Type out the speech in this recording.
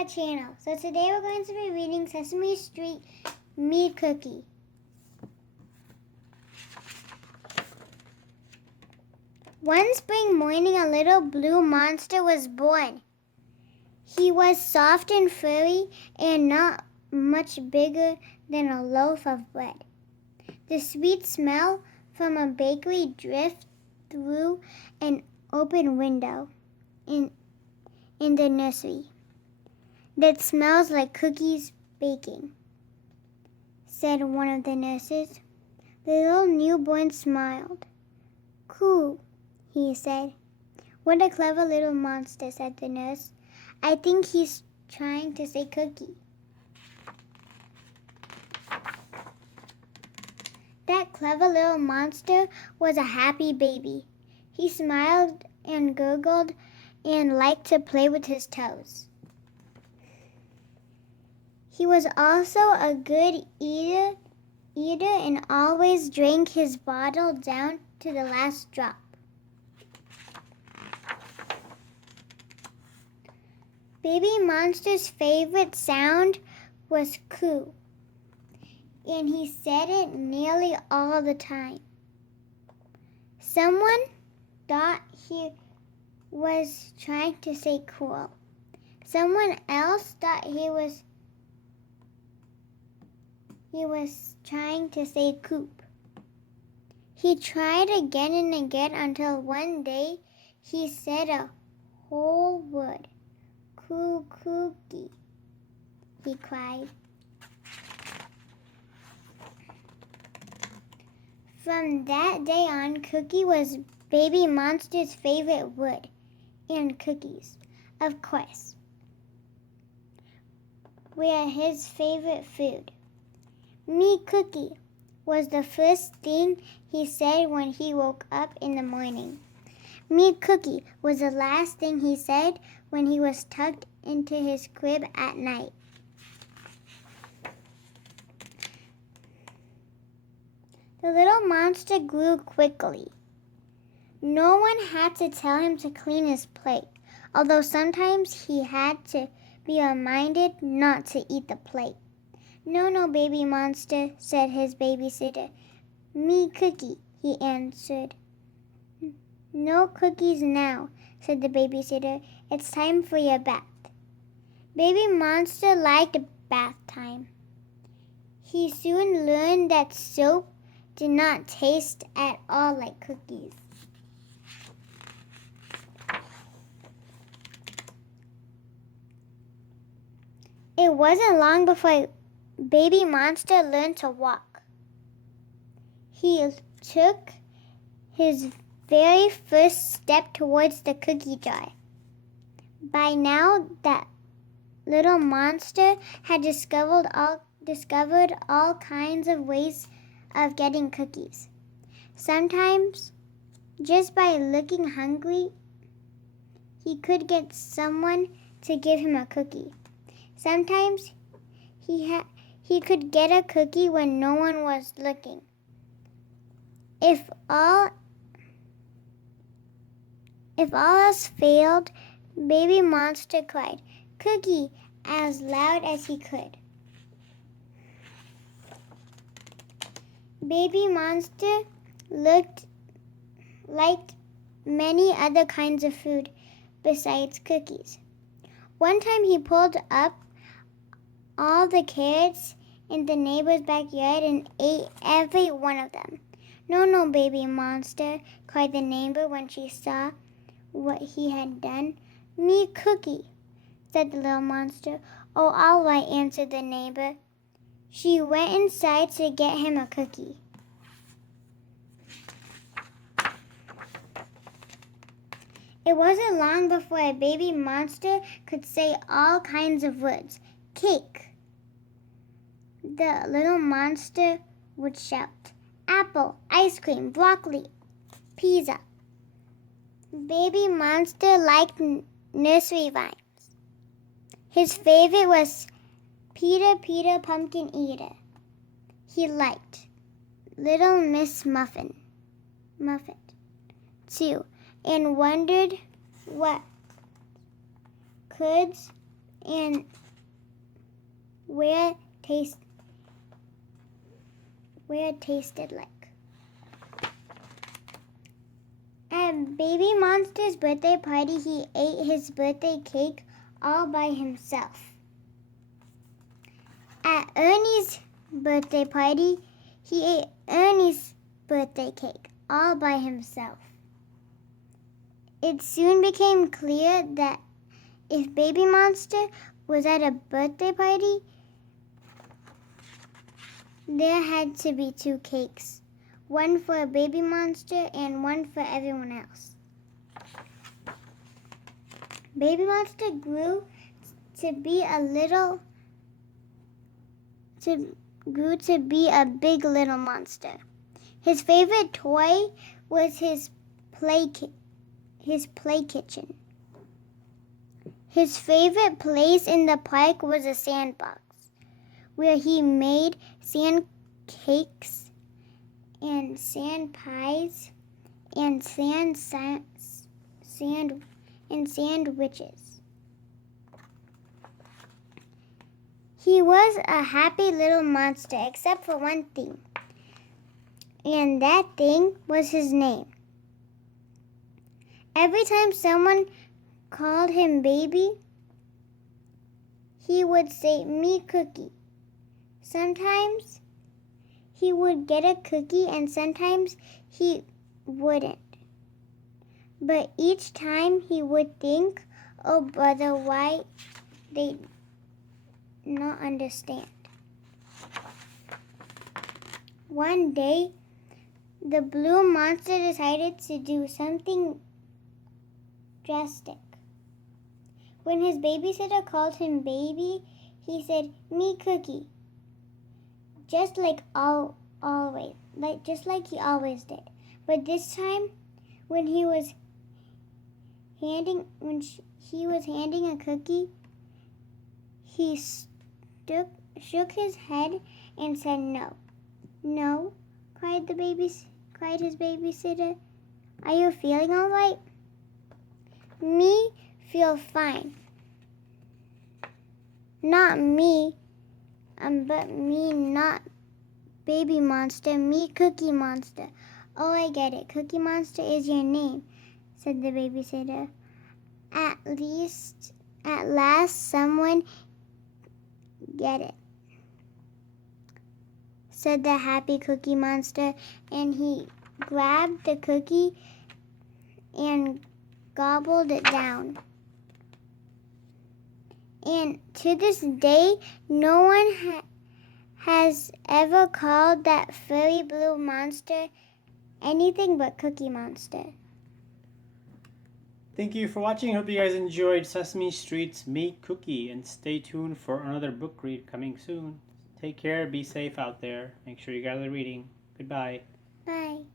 our channel. So today we're going to be reading Sesame Street, Me Cookie. One spring morning, a little blue monster was born. He was soft and furry and not much bigger than a loaf of bread. The sweet smell from a bakery drifted through an open window in the nursery. "That smells like cookies baking," said one of the nurses. The little newborn smiled. "Cool," he said. "What a clever little monster," said the nurse. "I think he's trying to say cookie." That clever little monster was a happy baby. He smiled and gurgled and liked to play with his toes. He was also a good eater and always drank his bottle down to the last drop. Baby Monster's favorite sound was coo, and he said it nearly all the time. Someone thought he was trying to say cool. Someone else thought he was trying to say coop. He tried again and again until one day he said a whole word. "Cookie," he cried. From that day on, Cookie was Baby Monster's favorite word, and cookies, of course, were his favorite food. "Me Cookie" was the first thing he said when he woke up in the morning. "Me Cookie" was the last thing he said when he was tucked into his crib at night. The little monster grew quickly. No one had to tell him to clean his plate, although sometimes he had to be reminded not to eat the plate. No, Baby Monster," said his babysitter. "Me Cookie," he answered. "No cookies now," said the babysitter. "It's time for your bath." Baby Monster liked bath time. He soon learned that soap did not taste at all like cookies. It wasn't long before Baby Monster learned to walk. He took his very first step towards the cookie jar. By now, that little monster had discovered all kinds of ways of getting cookies. Sometimes, just by looking hungry, he could get someone to give him a cookie. Sometimes he could get a cookie when no one was looking. If all else failed, Baby Monster cried, "Cookie," as loud as he could. Baby Monster liked many other kinds of food besides cookies. One time he pulled up all the carrots in the neighbor's backyard and ate every one of them. No, Baby Monster," cried the neighbor when she saw what he had done. "Me Cookie," said the little monster. "Oh, all right," answered the neighbor. She went inside to get him a cookie. It wasn't long before Baby Monster could say all kinds of words. "Cake," the little monster would shout. "Apple, ice cream, broccoli, pizza." Baby Monster liked nursery rhymes. His favorite was Peter Pumpkin Eater. He liked Little Miss Muffet too, and wondered what could and where it tasted like. At Baby Monster's birthday party, he ate his birthday cake all by himself. At Ernie's birthday party, he ate Ernie's birthday cake all by himself. It soon became clear that if Baby Monster was at a birthday party, there had to be 2 cakes, one for Baby Monster and one for everyone else. Baby Monster grew to be a big little monster. His favorite toy was his play kitchen. His favorite place in the park was a sandbox, where he made sand cakes and sand pies and sandwiches. He was a happy little monster, except for one thing, and that thing was his name. Every time someone called him baby, he would say, "Me cookie." Sometimes he would get a cookie and sometimes he wouldn't. But each time he would think, "Oh brother, why they not understand?" One day, the blue monster decided to do something drastic. When his babysitter called him baby, he said, "Me cookie," just like he always did. But this time, when he was handing a cookie, he shook his head and said no. "No," cried his babysitter. "Are you feeling all right?" "Me feel fine." "Not me, but me not Baby Monster, me Cookie Monster." "Oh, I get it. Cookie Monster is your name," said the babysitter. At last someone get it," said the happy Cookie Monster, and he grabbed the cookie and gobbled it down. And to this day, no one has ever called that furry blue monster anything but Cookie Monster. Thank you for watching. Hope you guys enjoyed Sesame Street's Me Cookie, and stay tuned for another book read coming soon. Take care, be safe out there. Make sure you guys are reading. Goodbye. Bye.